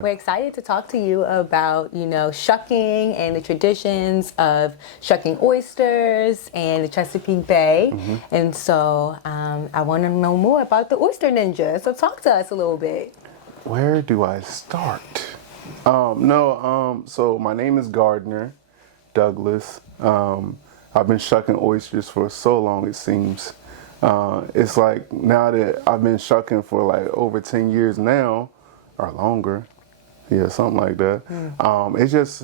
We're excited to talk to you about, shucking and the traditions of shucking oysters and the Chesapeake Bay. And so I want to know more about the Oyster Ninja. So talk to us a little bit. Where do I start? So my name is Gardner Douglas. I've been shucking oysters for so long, it seems. It's like now that I've been shucking for like over 10 years now, or longer. Yeah, something like that.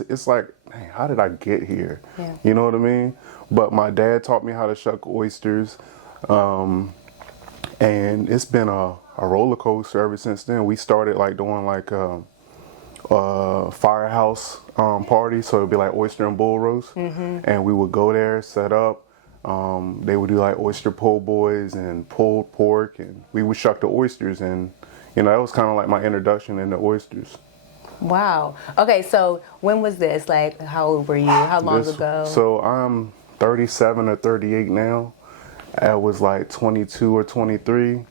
It's like, man, how did I get here? Yeah. You know what I mean? But my dad taught me how to shuck oysters. And it's been a roller coaster ever since then. We started like doing like firehouse parties. So it'd be like oyster and bull roast. And we would go there, set up. They would do like oyster po' boys and pulled pork. And we would shuck the oysters. And, that was kind of like my introduction into oysters. Wow. Okay, so when was this? Like, how old were you? How long ago? So I'm 37 or 38 now. I was like 22 or 23.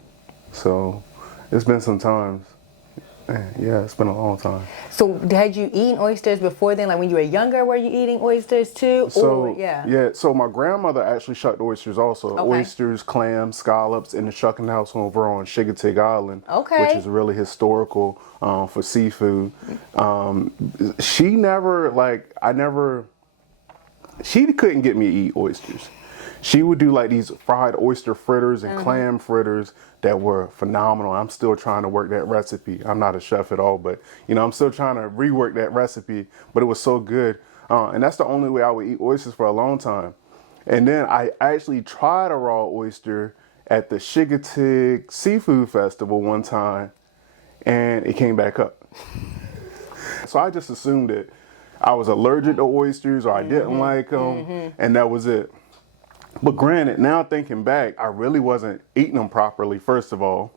So it's been some times. Yeah, it's been a long time. So had you eaten oysters before then? Like when you were younger, were you eating oysters too? So my grandmother actually shucked oysters also. Okay. Oysters, clams, scallops in the shucking house over on Chigatig Island, Okay. which is really historical for seafood. She couldn't get me to eat oysters. She would do like these fried oyster fritters and clam fritters that were phenomenal. I'm still trying to work that recipe. I'm not a chef at all, but I'm still trying to rework that recipe, but it was so good. And that's the only way I would eat oysters for a long time. And then I actually tried a raw oyster at the Chigatig Seafood Festival one time, and it came back up. So I just assumed that I was allergic to oysters or I didn't like them, and that was it. But granted, now thinking back, I really wasn't eating them properly, first of all.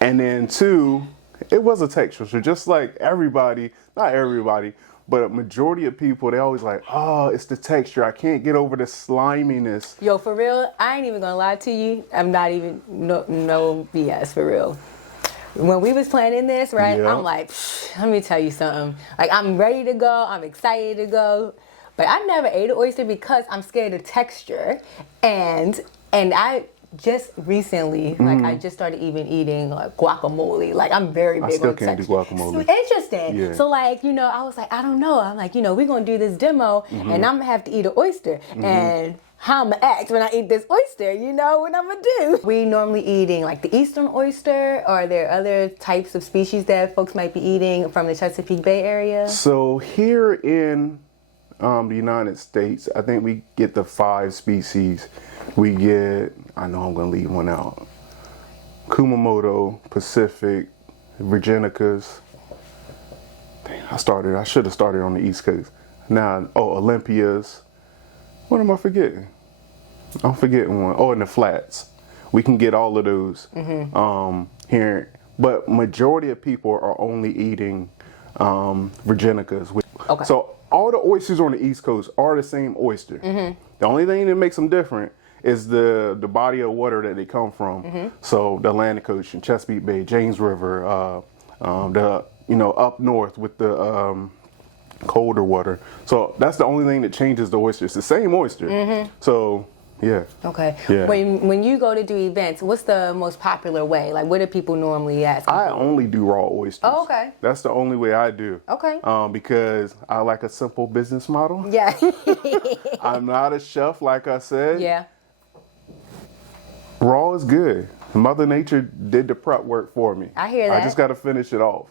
And then two, it was a texture. So just like everybody, not everybody, but a majority of people, they always like, oh, it's the texture. I can't get over the sliminess. Yo, for real, I ain't even gonna lie to you. I'm not even, no BS, for real. When we was planning this, right, Yeah. I'm like, let me tell you something. Like, I'm ready to go. I'm excited to go. But I never ate an oyster because I'm scared of texture. And I just recently, like, I just started even eating like guacamole. Like, I'm very big on texture. I still can't do guacamole. It's interesting. Yeah. So, like, I was like, I don't know. I'm like, we're going to do this demo, and I'm going to have to eat an oyster. And how I'm going to act when I eat this oyster, what I'm going to do. We normally eating, like, the eastern oyster, or are there other types of species that folks might be eating from the Chesapeake Bay area? So here in the United States, I think we get the 5 species. We get, I know I'm going to leave one out, Kumamoto, Pacific, Virginicas. Dang, I should have started on the East Coast. Now, Olympias. What am I forgetting? I'm forgetting one. Oh, and the flats. We can get all of those here. But majority of people are only eating Virginicas. Okay. So all the oysters on the East Coast are the same oyster. The only thing that makes them different is the body of water that they come from. So the Atlantic Ocean, Chesapeake Bay, James River, up north with the colder water. So that's the only thing that changes the oyster. It's the same oyster. So yeah. Okay. Yeah. When you go to do events, what's the most popular way? Like, what do people normally ask? I only do raw oysters. Oh, okay. That's the only way I do. Okay. Because I like a simple business model. Yeah. I'm not a chef, like I said. Yeah. Raw is good. Mother Nature did the prep work for me. I hear that. I just got to finish it off.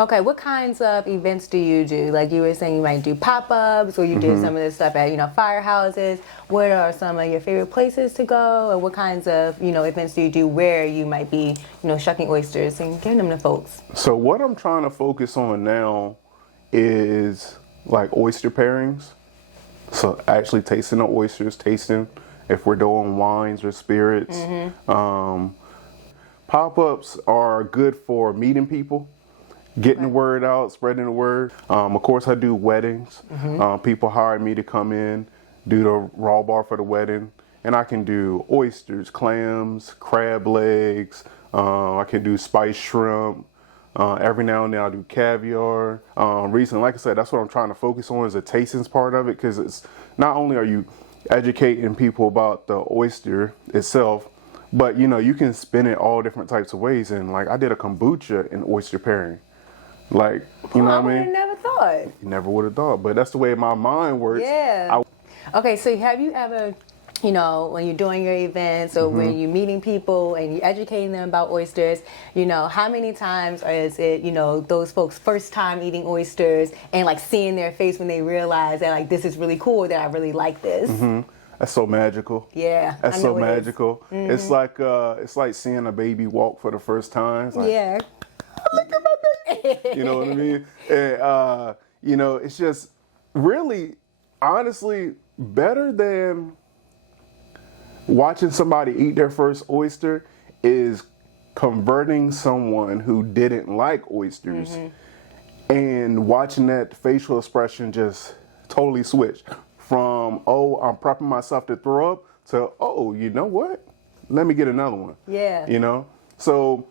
Okay, what kinds of events do you do? Like you were saying, you might do pop-ups, or you do some of this stuff at, firehouses. What are some of your favorite places to go? Or what kinds of, events do you do where you might be, shucking oysters and giving them to folks? So what I'm trying to focus on now is like oyster pairings. So actually tasting the oysters, tasting if we're doing wines or spirits. Pop-ups are good for meeting people. Getting the word out, spreading the word. Of course, I do weddings. People hire me to come in, do the raw bar for the wedding. And I can do oysters, clams, crab legs. I can do spiced shrimp, Every now and then I'll do caviar. Recently, like I said, that's what I'm trying to focus on is the tastings part of it, because it's not only are you educating people about the oyster itself, but you can spin it all different types of ways. And like I did a kombucha and oyster pairing. Like, you know what I mean? I never thought. You never would have thought, but that's the way my mind works. Yeah. Okay, so have you ever, when you're doing your events or when you're meeting people and you're educating them about oysters, how many times is it, those folks' first time eating oysters and like seeing their face when they realize that like this is really cool, that I really like this? That's so magical. Yeah, that's so magical. It's like seeing a baby walk for the first time. It's like, yeah. Look at my baby. You know what I mean? And, it's just really, honestly, better than watching somebody eat their first oyster is converting someone who didn't like oysters and watching that facial expression just totally switch from, oh, I'm prepping myself to throw up, to, oh, you know what? Let me get another one. Yeah. So,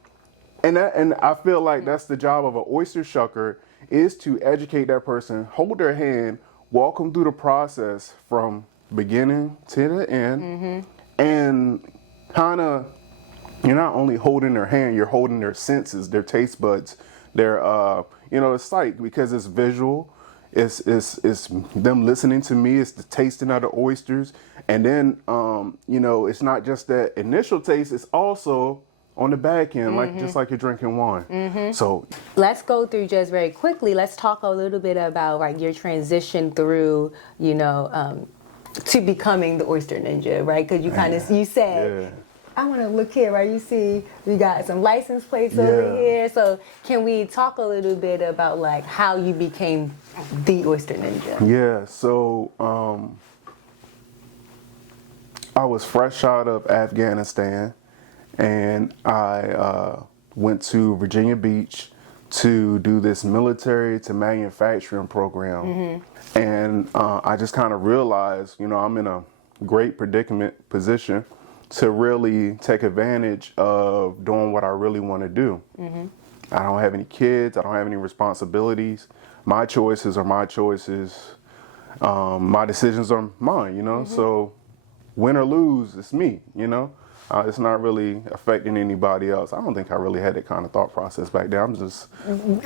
and I feel like that's the job of an oyster shucker, is to educate that person, hold their hand, walk them through the process from beginning to the end, and kind of, you're not only holding their hand, you're holding their senses, their taste buds, their, sight, because it's visual. It's them listening to me. It's the tasting of the oysters, and then it's not just that initial taste. It's also on the back end, just like you're drinking wine. So let's go through just very quickly. Let's talk a little bit about like your transition through, to becoming the Oyster Ninja, right? Because you said. Yeah. I want to look here, right? You see, we got some license plates over here. So can we talk a little bit about like how you became the Oyster Ninja? Yeah, so I was fresh out of Afghanistan, and I went to Virginia Beach to do this military to manufacturing program. And I just kind of realized, I'm in a great position to really take advantage of doing what I really want to do. I don't have any kids. I don't have any responsibilities. My choices are my choices. My decisions are mine, So win or lose, it's me, It's not really affecting anybody else. I don't think I really had that kind of thought process back then. I'm just...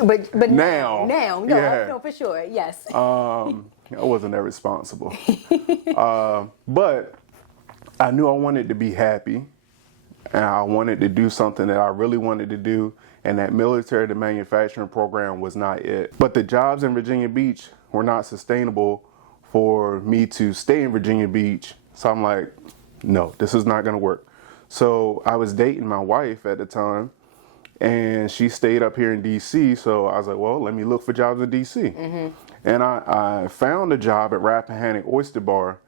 But now, no, for sure, yes. I wasn't that responsible. But I knew I wanted to be happy, and I wanted to do something that I really wanted to do, and that military to manufacturing program was not it. But the jobs in Virginia Beach were not sustainable for me to stay in Virginia Beach. So I'm like, no, this is not gonna work. So I was dating my wife at the time, and she stayed up here in DC. So I was like, well, let me look for jobs in DC. And I found a job at Rappahannock Oyster Bar.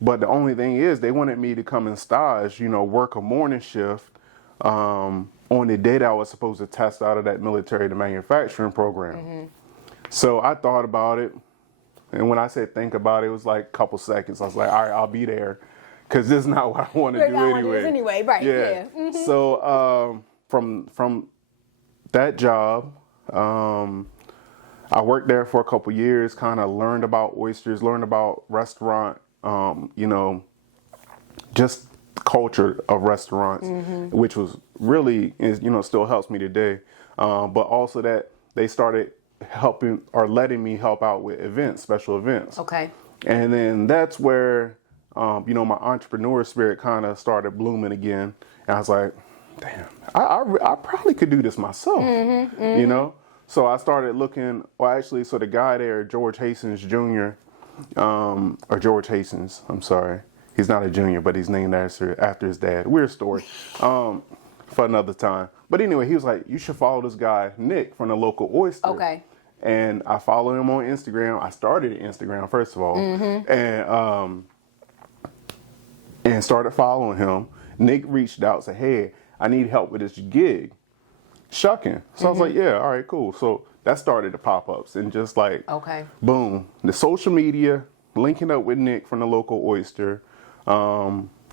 But the only thing is, they wanted me to come and stage, work a morning shift on the day that I was supposed to test out of that military to manufacturing program. So I thought about it. And when I said think about it, it was like a couple seconds. I was like, all right, I'll be there, because this is not what I want to do anyway. Right, yeah. So from that job, I worked there for a couple years, kind of learned about oysters, learned about restaurant, just culture of restaurants, which was really, still helps me today. But also that they started helping or letting me help out with events, special events. Okay. And then that's where, my entrepreneur spirit kind of started blooming again. And I was like, damn, I probably could do this myself, So I started looking, so the guy there, George Hastings Jr., or George Hastings, I'm sorry. He's not a junior, but he's named after his dad. Weird story, for another time. But anyway, he was like, you should follow this guy, Nick, from the local Oyster. Okay. And I follow him on Instagram. I started Instagram, first of all, and started following him. Nick reached out, said, hey, I need help with this gig, shucking. So I was like, yeah, all right, cool. So that started the pop-ups, and just like, boom, the social media, linking up with Nick from the local Oyster,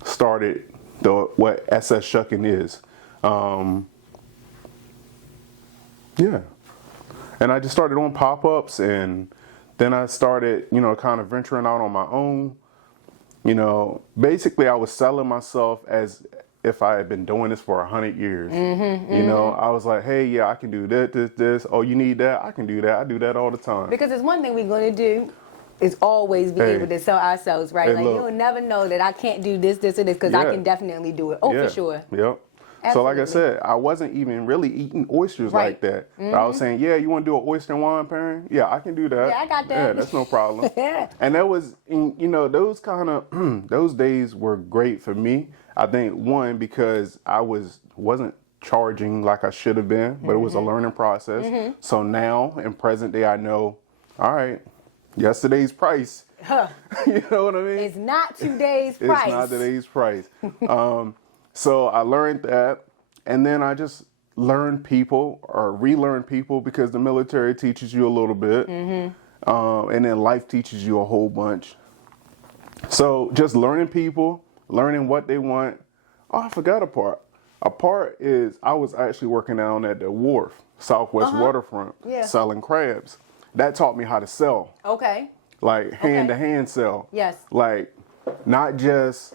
started what SS Shucking is. Yeah. And I just started on pop-ups, and then I started, kind of venturing out on my own. Basically I was selling myself as if I had been doing this for 100 years. I was like, hey, yeah, I can do this. Oh, you need that? I can do that. I do that all the time. Because it's one thing we're going to do is always be able to sell ourselves, right? Hey, like, look. you'll never know that I can't do this, or this, because I can definitely do it. Oh, for sure. Yep. Absolutely. So like I said, I wasn't even really eating oysters like that. But I was saying, yeah, you want to do an oyster and wine pairing? Yeah, I can do that. Yeah, I got that. Yeah, that's no problem. Yeah. And that was, those kind of, those days were great for me. I think, one, because I wasn't charging like I should have been, but it was a learning process. So now, in present day, I know, all right, yesterday's price. Huh. You know what I mean? It's not today's price. It's not today's price. So I learned that, and then I just learned people or relearn people, because the military teaches you a little bit, and then life teaches you a whole bunch. So just learning people, learning what they want. Oh, I forgot a part. A part is I was actually working down at the wharf, Southwest Waterfront, selling crabs. That taught me how to sell. Okay. Like hand-to-hand sell. Yes. Like not just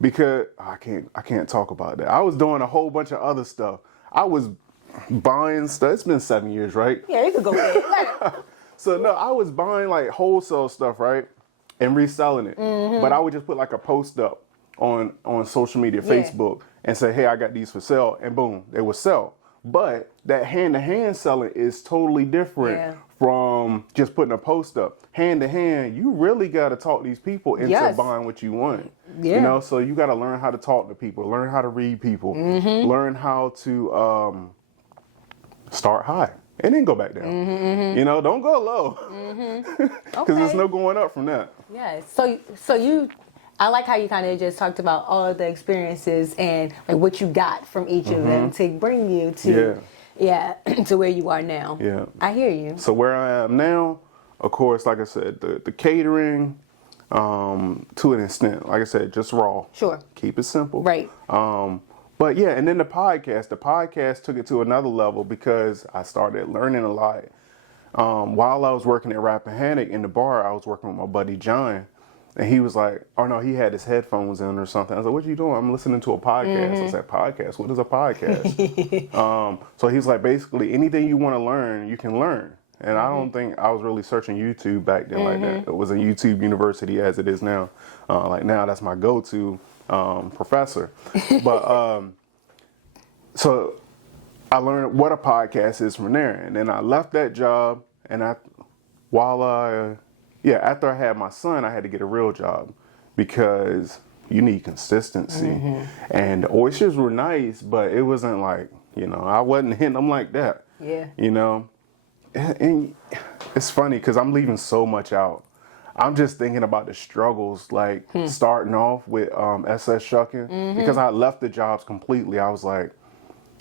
because I can't talk about that. I was doing a whole bunch of other stuff. I was buying stuff. It's been 7 years, right? Yeah, you could go ahead. So no, I was buying like wholesale stuff, right? And reselling it. But I would just put like a post up on social media, Facebook, and say, hey, I got these for sale, and boom, they would sell. But that hand-to-hand selling is totally different from just putting a post up. Hand-to-hand, you really got to talk these people into buying what you want. Yeah. So you got to learn how to talk to people, learn how to read people, learn how to start high and then go back down. Don't go low, because there's no going up from that. Yeah. So you, I like how you kind of just talked about all of the experiences and like what you got from each of them to bring you to to where you are now. Yeah. I hear you. So where I am now, of course, like I said, the catering, to an extent, like I said, just raw. Sure. Keep it simple. Right. But yeah, and then the podcast took it to another level, because I started learning a lot. While I was working at Rappahannock in the bar, I was working with my buddy John, and he was like, oh no, he had his headphones in or something. I was like, what are you doing? I'm listening to a podcast. I said, podcast? What is a podcast? So he's like, basically anything you want to learn, you can learn. And I don't think I was really searching YouTube back then like that. It was a YouTube university as it is now. Like now that's my go-to professor. But so I learned what a podcast is from there. And then I left that job, and after I had my son, I had to get a real job, because you need consistency. And the oysters were nice, but it wasn't like, I wasn't hitting them like that. Yeah. And it's funny, because I'm leaving so much out. I'm just thinking about the struggles, like starting off with SS shucking, because I left the jobs completely. I was like,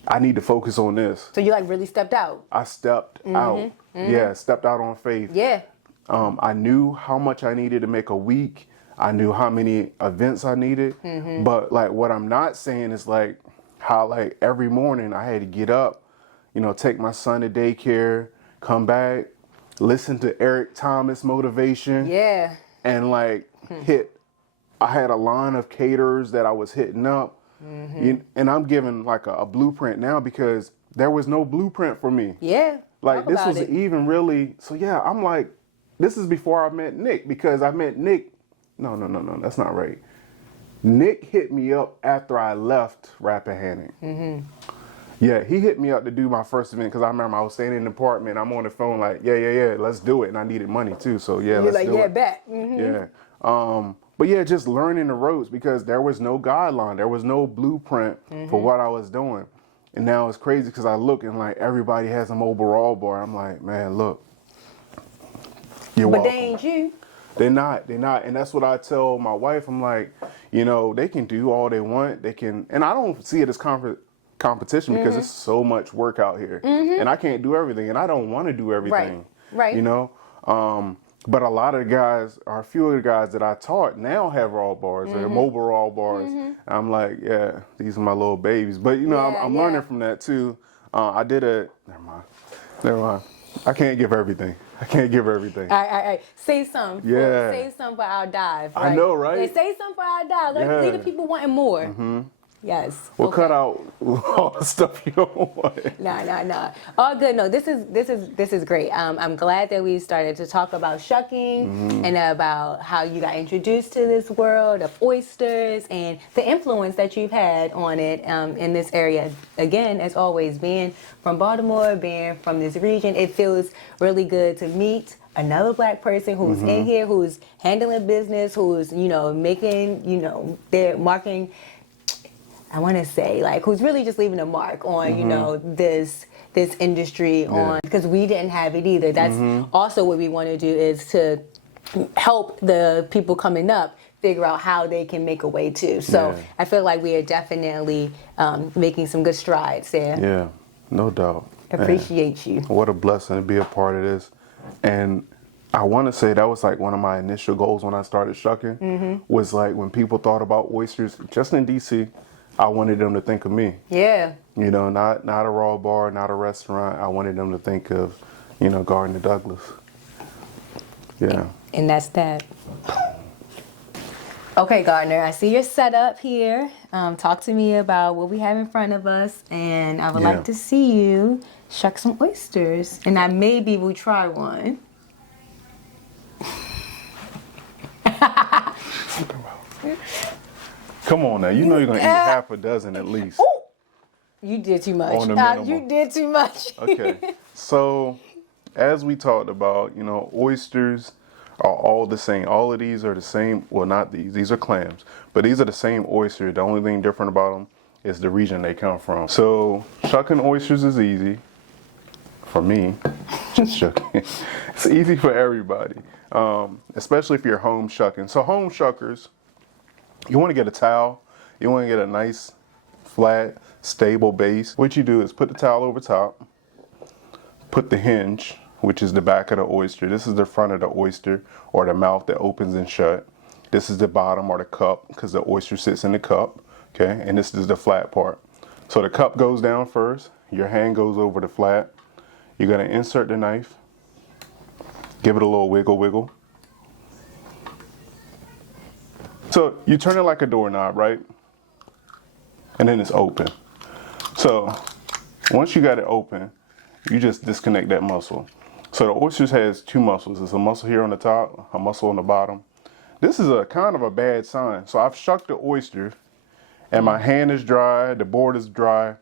I need to focus on this. So you like really stepped out? I stepped out. Yeah, stepped out on faith. Yeah. I knew how much I needed to make a week. I knew how many events I needed. But like what I'm not saying is like how like every morning I had to get up, take my son to daycare, come back, listen to Eric Thomas motivation. Yeah. And like I had a line of caterers that I was hitting up. And I'm giving like a blueprint now, because there was no blueprint for me. Yeah. Like this was even really, so yeah, I'm like, this is before I met Nick, because I met Nick. No, that's not right. Nick hit me up after I left Rappahannock. Yeah, he hit me up to do my first event, because I remember I was staying in the apartment. I'm on the phone like, yeah, let's do it. And I needed money too, so yeah, let's do it. Bet. Yeah. But yeah, just learning the ropes, because there was no guideline. There was no blueprint for what I was doing. And now it's crazy, because I look and like everybody has a overall bar. I'm like, man, look. You're welcome. They ain't you. They're not. And that's what I tell my wife. I'm like, they can do all they want. They can, and I don't see it as competition, because it's so much work out here. And I can't do everything, and I don't want to do everything. Right. But a lot of the guys, or a few of the guys that I taught now have raw bars, or mobile raw bars. I'm like, yeah, these are my little babies. But I'm learning from that too. Never mind. Never mind. I can't give everything. I can't give everything. All right. Say something. Yeah. Say something for our dive. I know, right? Yeah, say something for our dive. Leave the people wanting more. Mm-hmm. Yes. We'll cut out all the stuff you don't want. Nah. All good. No, this is great. I'm glad that we started to talk about shucking and about how you got introduced to this world of oysters and the influence that you've had on it in this area. Again, as always, being from Baltimore, being from this region, it feels really good to meet another Black person who's in here, who's handling business, who's, making, they're marking, I want to say, like, who's really just leaving a mark on, this industry because we didn't have it either. That's also what we want to do, is to help the people coming up figure out how they can make a way too. So I feel like we are definitely making some good strides there. Yeah, no doubt. Appreciate you. What a blessing to be a part of this. And I want to say that was like one of my initial goals when I started shucking, was like when people thought about oysters, just in DC, I wanted them to think of me. Yeah. Not a raw bar, not a restaurant. I wanted them to think of, Gardner Douglas. Yeah. And that's that. Okay, Gardner, I see your setup here. Talk to me about what we have in front of us, and I would like to see you shuck some oysters, and maybe we'll try one. Come on now, you're going to eat half a dozen at least. Ooh, you did too much. On the minimum. You did too much. Okay, so as we talked about, oysters are all the same. All of these are the same. Well, not these are clams, but these are the same oyster. The only thing different about them is the region they come from. So shucking oysters is easy for me. Just shucking. It's easy for everybody, especially if you're home shucking. So home shuckers, you want to get a towel. You want to get a nice, flat, stable base. What you do is put the towel over top, put the hinge, which is the back of the oyster. This is the front of the oyster, or the mouth that opens and shut. This is the bottom, or the cup, because the oyster sits in the cup, okay? And this is the flat part. So the cup goes down first. Your hand goes over the flat. You're going to insert the knife. Give it a little wiggle. So you turn it like a doorknob, right? And then it's open. So once you got it open, you just disconnect that muscle. So the oysters has two muscles. There's a muscle here on the top, a muscle on the bottom. This is a kind of a bad sign. So I've shucked the oyster and my hand is dry, the board is dry.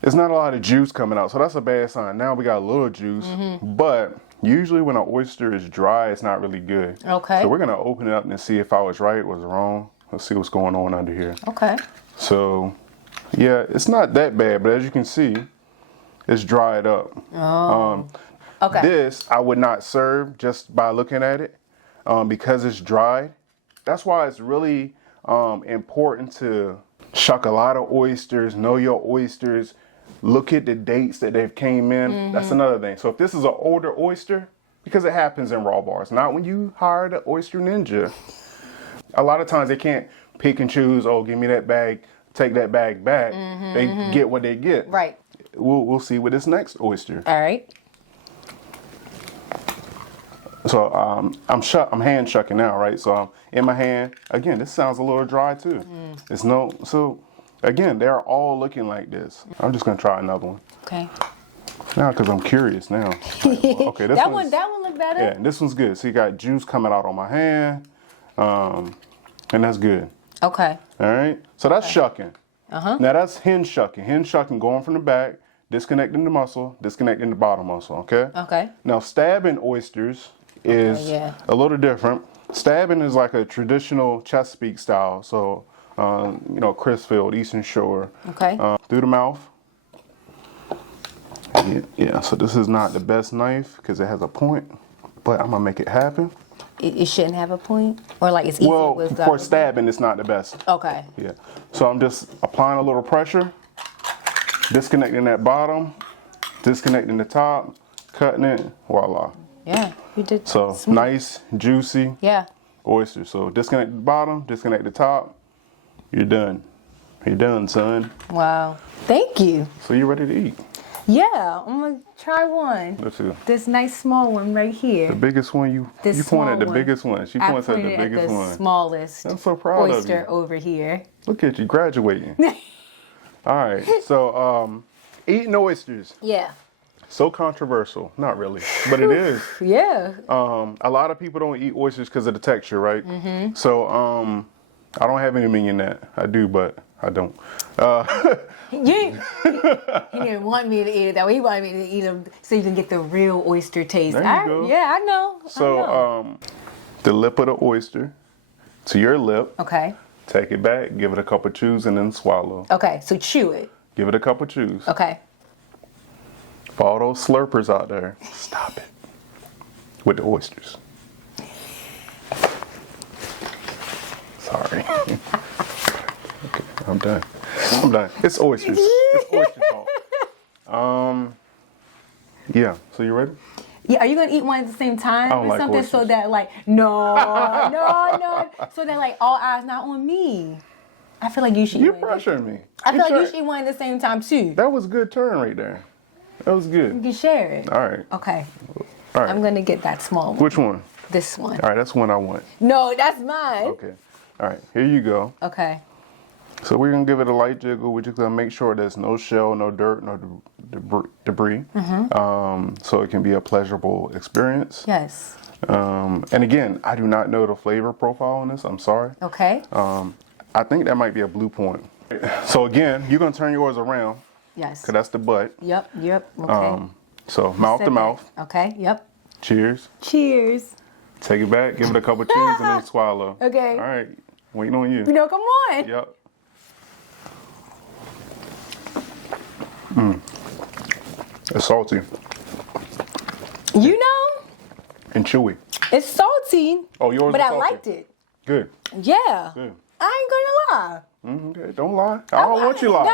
There's not a lot of juice coming out, so that's a bad sign. Now we got a little juice, but usually when an oyster is dry, it's not really good. Okay. So we're gonna open it up and see if I was right, was wrong. Let's see what's going on under here. Okay. So, yeah, it's not that bad, but as you can see, it's dried up. Oh. Okay. This I would not serve just by looking at it, because it's dry. That's why it's really important to shuck a lot of oysters, know your oysters. Look at the dates that they've came in. That's another thing. So if this is an older oyster, because it happens in raw bars, not when you hire the Oyster Ninja. A lot of times they can't pick and choose, oh, give me that bag, take that bag back. They get what they get. Right. We'll see with this next oyster. All right. So I'm hand shucking now, right? So I'm in my hand. Again, this sounds a little dry too. So again, they're all looking like this. I'm just gonna try another one. Okay. Now, because I'm curious now. Okay, this that one looked better. Yeah, this one's good. So you got juice coming out on my hand, and that's good. Okay. All right. So that's shucking. Now that's hinge shucking. Hinge shucking, going from the back, disconnecting the muscle, disconnecting the bottom muscle. Okay. Okay. Now stabbing oysters is a little different. Stabbing is like a traditional Chesapeake style. So, Crisfield, Eastern Shore. Okay. Through the mouth. Yeah, so this is not the best knife because it has a point, but I'm gonna make it happen. It shouldn't have a point? Or like it's easy with for stabbing, it's not the best. Okay. Yeah. So I'm just applying a little pressure, disconnecting that bottom, disconnecting the top, cutting it, voila. Yeah, you did. So smooth. Nice, juicy oyster. So disconnect the bottom, disconnect the top, you're done. You're done, son. Wow. Thank you. So you ready to eat? Yeah, I'm gonna try one. Let's see. This nice small one right here. The biggest one you point at the biggest one. She points at the biggest one. Smallest. I'm so proud of oyster you. over here. Look at you graduating. All right. So eating oysters. Yeah. So controversial. Not really, but it is. Yeah. A lot of people don't eat oysters because of the texture, right? So I don't have any opinion in that. I do, but I don't. He didn't want me to eat it that way. He wanted me to eat them so you can get the real oyster taste. There you go. Yeah, I know. So the lip of the oyster to your lip. Okay. Take it back, give it a couple chews, and then swallow. Okay, so chew it. Give it a couple chews. Okay. For all those slurpers out there, stop it with the oysters. Sorry. Okay, I'm done. It's oysters. It's oyster talk. Yeah. So you ready? Yeah, are you gonna eat one at the same time I don't or like something oysters. so that like no, so that like all eyes not on me. I feel like you should. You're eat one. pressuring me. I feel like you should eat one at the same time too. That was a good turn right there. That was You good. can share it. All right. Okay. All right. I'm gonna get that small one. Which one? This one. All right, that's one I want. No, that's mine. Okay. All right, here you go. Okay. So we're gonna give it a light jiggle. We're just gonna make sure there's no shell, no dirt, no debris. So it can be a pleasurable experience. Yes. And again, I do not know the flavor profile on this. I'm sorry. Okay. I think that might be a blue point. So again, you're gonna turn yours around, Yes. cause that's the butt. Yep. Okay. So mouth to Set mouth. that. Okay. Yep. Cheers. Cheers. Take it back. Give it a couple chews and then swallow. Okay. All right. Waiting on you. Come on. Yep. It's salty You know, and chewy. it's salty. Oh, yours But is I salty. liked it. Good. Yeah. Good. I ain't gonna lie. Okay, don't lie. I don't want you to lie. No,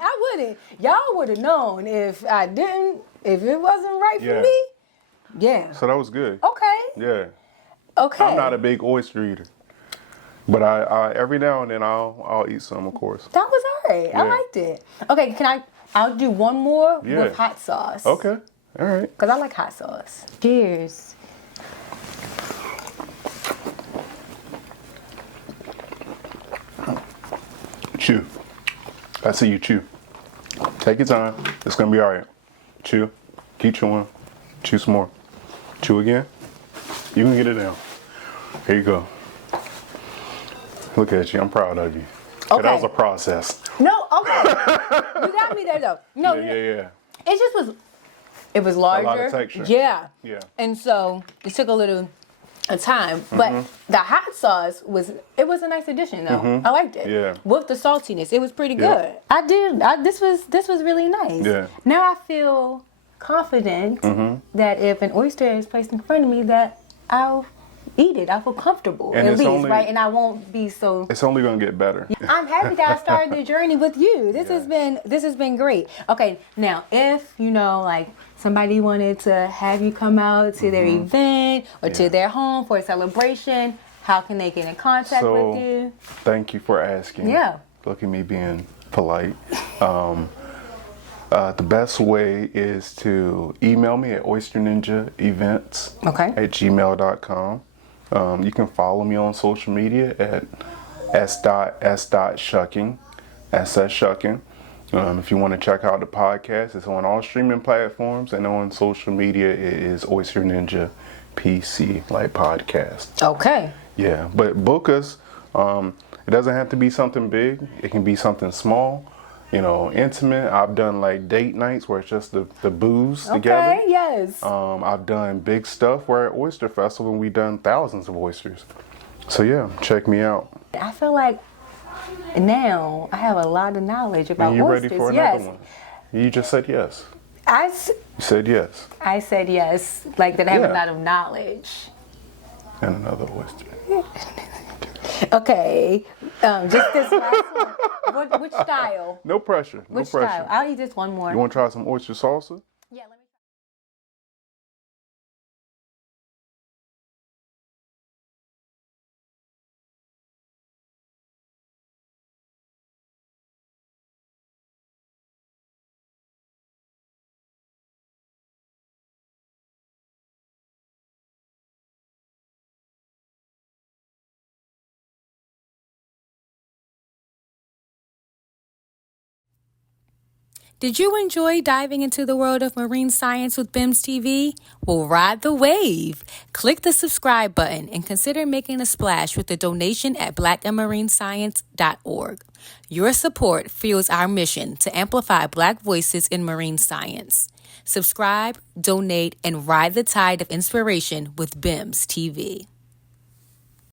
I wouldn't. Y'all would have known if I didn't, if it wasn't right Yeah. for me. Yeah. So that was good. Okay. Yeah. Okay. I'm not a big oyster eater, but I every now and then I'll eat some, of course. That was alright. I Yeah. liked it. Okay, I'll do one more Yeah. with hot sauce. Okay. All right. Because I like hot sauce. Cheers. Chew. I see you chew. Take your time. It's gonna be all right. Chew. Keep chewing. Chew some more. Chew again. You can get it down. Here you go. Look at you. I'm proud of you. 'Cause Okay. That was a process. No, okay. You got me there though. No, Yeah. it just was. It was larger. lot of texture. Yeah. Yeah. And so it took a little time, but the hot sauce was a nice addition though. I liked it. Yeah. With the saltiness, it was pretty Yeah. good. This was really nice. Yeah. Now I feel confident that if an oyster is placed in front of me, that I'll eat it. I feel comfortable And at it's least, only- right? And I won't be so. It's only gonna get better. I'm happy that I started the journey with you. This has been great. Okay, now if like somebody wanted to have you come out to their event or to their home for a celebration, how can they get in contact So, with you? thank you for asking. Yeah. Look at me being polite. The best way is to email me at oysterninjaevents@gmail.com. You can follow me on social media at s.s.shucking, shucking. If you want to check out the podcast, it's on all streaming platforms, and on social media it is Oyster Ninja PC, like podcast. Okay. Yeah, but book us. It doesn't have to be something big. It can be something small, intimate. I've done like date nights where it's just the booze together. Okay, yes. I've done big stuff where at Oyster Festival we've done thousands of oysters. So yeah, check me out. I feel like now I have a lot of knowledge about And you oysters. ready for another Yes. one? You just said yes. I You said yes. said yes, like that I have Yeah. a lot of knowledge. And another oyster. Okay, just this last one. Which style? No pressure. No Which pressure. style? I'll eat this one more. You want to try some oyster salsa? Yeah, let me. Did you enjoy diving into the world of marine science with BIMS TV? Well, ride the wave. Click the subscribe button and consider making a splash with a donation at blackandmarinescience.org. Your support fuels our mission to amplify Black voices in marine science. Subscribe, donate, and ride the tide of inspiration with BIMS TV.